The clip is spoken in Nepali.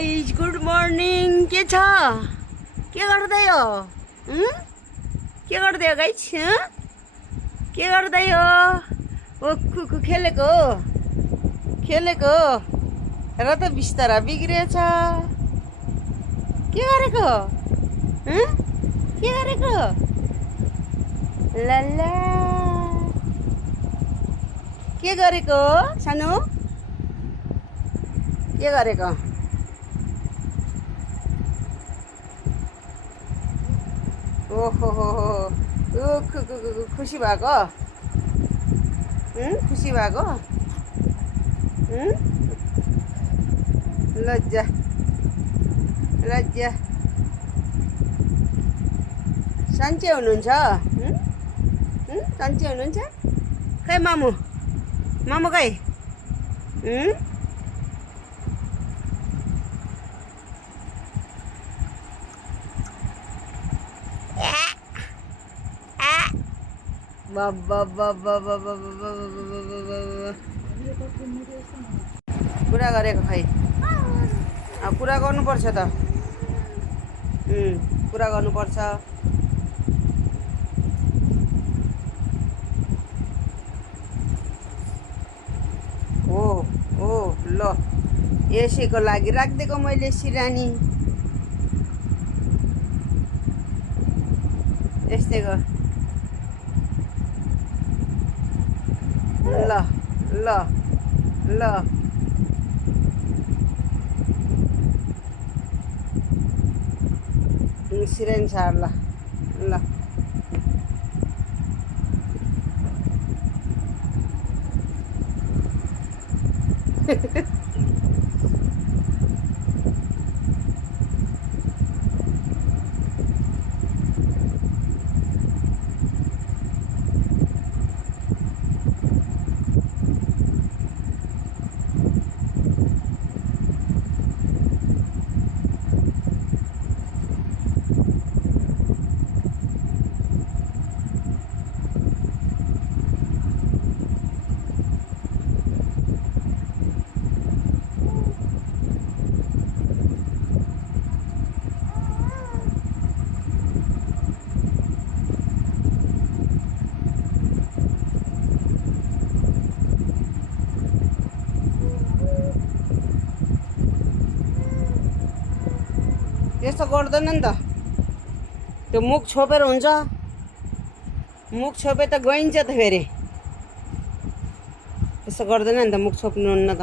Guys good morning. के छ, के गर्दै हो? के गर्दै हो गाइज? के गर्दै हो? ओखुकु खेलेको खेलेको र त बिस्तारा बिग्रिएछ। के गरेको? के गरेको? लल्ला के गरेको सानो? के गरेको? ओहो हो खुसी भएको? खुसी भएको? लज्जा लज्जा सन्चै हुनुहुन्छ? सन्चै हुनुहुन्छ? खै मामु मामु खै? कुरा गरेको खै? कुरा गर्नुपर्छ त। कुरा गर्नुपर्छ। ओ ल यसैको लागि राखिदिएको मैले सिरानी। यस्तै गर ल ल ल सिरानी सार ल ल यस्तो गर्दैन नि त। त्यो मुख छोपेर हुन्छ? मुख छोपे त गइन्छ त फेरि। यस्तो गर्दैन नि त, मुख छोप्नुहुन्न त।